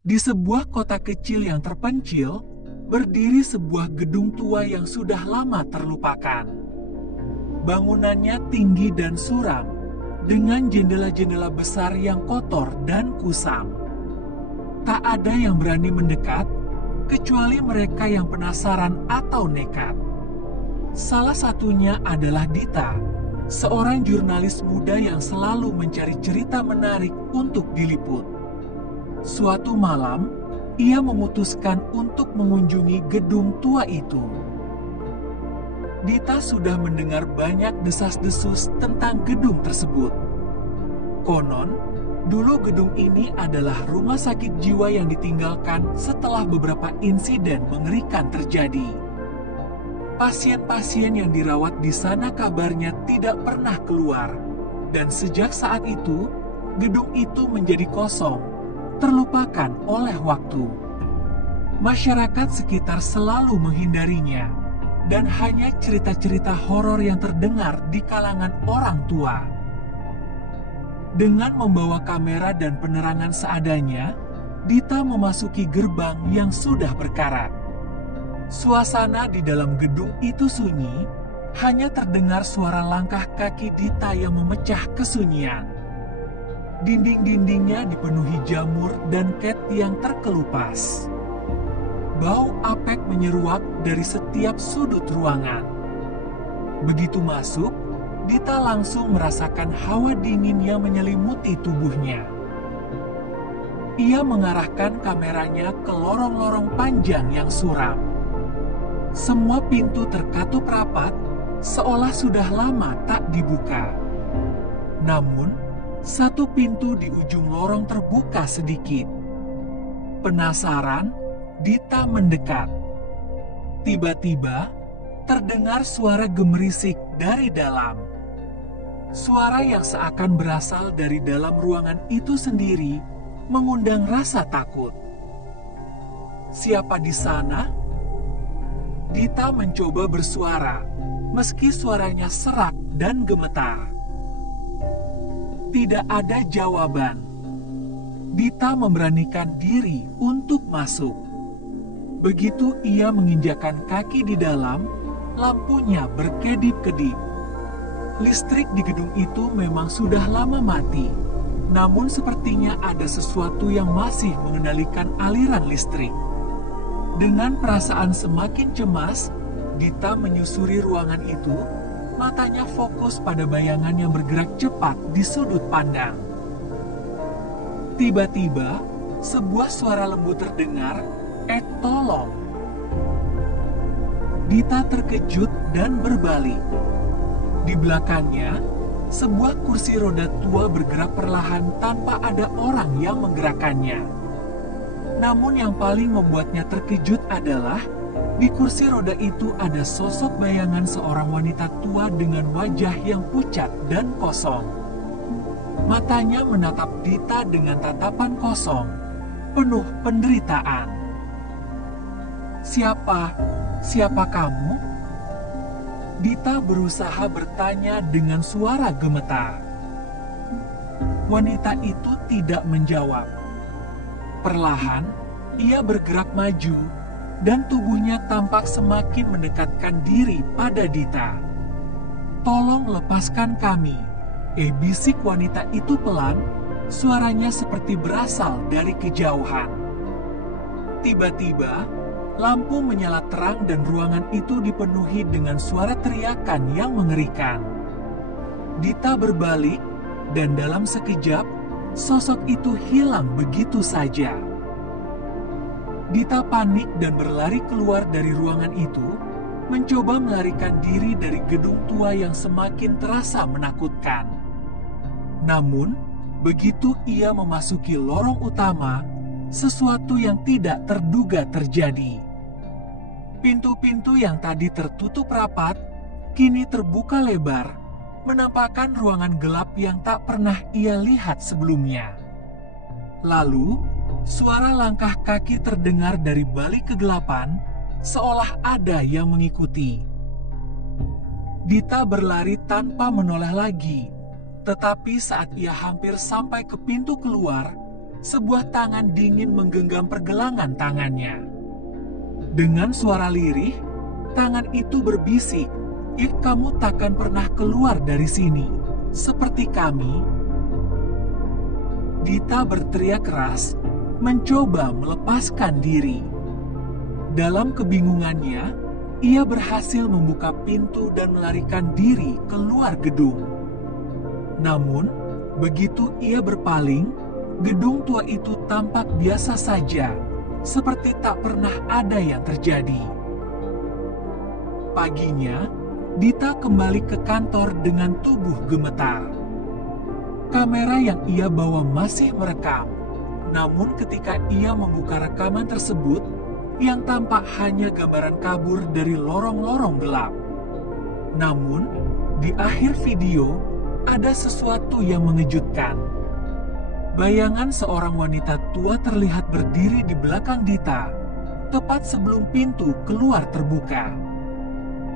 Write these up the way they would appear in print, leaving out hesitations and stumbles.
Di sebuah kota kecil yang terpencil, berdiri sebuah gedung tua yang sudah lama terlupakan. Bangunannya tinggi dan suram, dengan jendela-jendela besar yang kotor dan kusam. Tak ada yang berani mendekat, kecuali mereka yang penasaran atau nekat. Salah satunya adalah Dita, seorang jurnalis muda yang selalu mencari cerita menarik untuk diliput. Suatu malam, ia memutuskan untuk mengunjungi gedung tua itu. Dita sudah mendengar banyak desas-desus tentang gedung tersebut. Konon, dulu gedung ini adalah rumah sakit jiwa yang ditinggalkan setelah beberapa insiden mengerikan terjadi. Pasien-pasien yang dirawat di sana kabarnya tidak pernah keluar, dan sejak saat itu, gedung itu menjadi kosong, terlupakan oleh waktu. Masyarakat sekitar selalu menghindarinya, dan hanya cerita-cerita horor yang terdengar di kalangan orang tua. Dengan membawa kamera dan penerangan seadanya, Dita memasuki gerbang yang sudah berkarat. Suasana di dalam gedung itu sunyi, hanya terdengar suara langkah kaki Dita yang memecah kesunyian. Dinding-dindingnya dipenuhi jamur dan cat yang terkelupas. Bau apek menyeruak dari setiap sudut ruangan. Begitu masuk, Dita langsung merasakan hawa dingin yang menyelimuti tubuhnya. Ia mengarahkan kameranya ke lorong-lorong panjang yang suram. Semua pintu terkatup rapat, seolah sudah lama tak dibuka. Namun, satu pintu di ujung lorong terbuka sedikit. Penasaran, Dita mendekat. Tiba-tiba, terdengar suara gemerisik dari dalam. Suara yang seakan berasal dari dalam ruangan itu sendiri mengundang rasa takut. Siapa di sana? Dita mencoba bersuara, meski suaranya serak dan gemetar. Tidak ada jawaban. Dita memberanikan diri untuk masuk. Begitu ia menginjakan kaki di dalam, lampunya berkedip-kedip. Listrik di gedung itu memang sudah lama mati, namun sepertinya ada sesuatu yang masih mengendalikan aliran listrik. Dengan perasaan semakin cemas, Dita menyusuri ruangan itu. Matanya fokus pada bayangan yang bergerak cepat di sudut pandang. Tiba-tiba, sebuah suara lembut terdengar, tolong!" Dita terkejut dan berbalik. Di belakangnya, sebuah kursi roda tua bergerak perlahan tanpa ada orang yang menggerakkannya. Namun yang paling membuatnya terkejut adalah di kursi roda itu ada sosok bayangan seorang wanita tua dengan wajah yang pucat dan kosong. Matanya menatap Dita dengan tatapan kosong, penuh penderitaan. Siapa kamu?" Dita berusaha bertanya dengan suara gemetar. Wanita itu tidak menjawab. Perlahan, ia bergerak maju, dan tubuhnya tampak semakin mendekatkan diri pada Dita. "Tolong lepaskan kami," bisik wanita itu pelan, suaranya seperti berasal dari kejauhan. Tiba-tiba, lampu menyala terang dan ruangan itu dipenuhi dengan suara teriakan yang mengerikan. Dita berbalik, dan dalam sekejap, sosok itu hilang begitu saja. Dita panik dan berlari keluar dari ruangan itu, mencoba melarikan diri dari gedung tua yang semakin terasa menakutkan. Namun, begitu ia memasuki lorong utama, sesuatu yang tidak terduga terjadi. Pintu-pintu yang tadi tertutup rapat, kini terbuka lebar, menampakkan ruangan gelap yang tak pernah ia lihat sebelumnya. Lalu, suara langkah kaki terdengar dari balik kegelapan, seolah ada yang mengikuti. Dita berlari tanpa menoleh lagi, tetapi saat ia hampir sampai ke pintu keluar, sebuah tangan dingin menggenggam pergelangan tangannya. Dengan suara lirih, tangan itu berbisik, "Kamu takkan pernah keluar dari sini, seperti kami." Dita berteriak keras, mencoba melepaskan diri. Dalam kebingungannya, ia berhasil membuka pintu dan melarikan diri keluar gedung. Namun, begitu ia berpaling, gedung tua itu tampak biasa saja, seperti tak pernah ada yang terjadi. Paginya, Dita kembali ke kantor dengan tubuh gemetar. Kamera yang ia bawa masih merekam, namun ketika ia membuka rekaman tersebut, yang tampak hanya gambaran kabur dari lorong-lorong gelap. Namun, di akhir video, ada sesuatu yang mengejutkan. Bayangan seorang wanita tua terlihat berdiri di belakang Dita, tepat sebelum pintu keluar terbuka.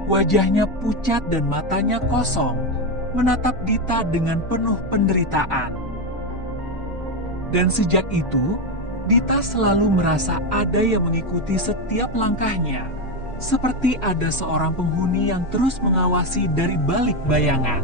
Wajahnya pucat dan matanya kosong, menatap Dita dengan penuh penderitaan. Dan sejak itu, Dita selalu merasa ada yang mengikuti setiap langkahnya, seperti ada seorang penghuni yang terus mengawasi dari balik bayangan.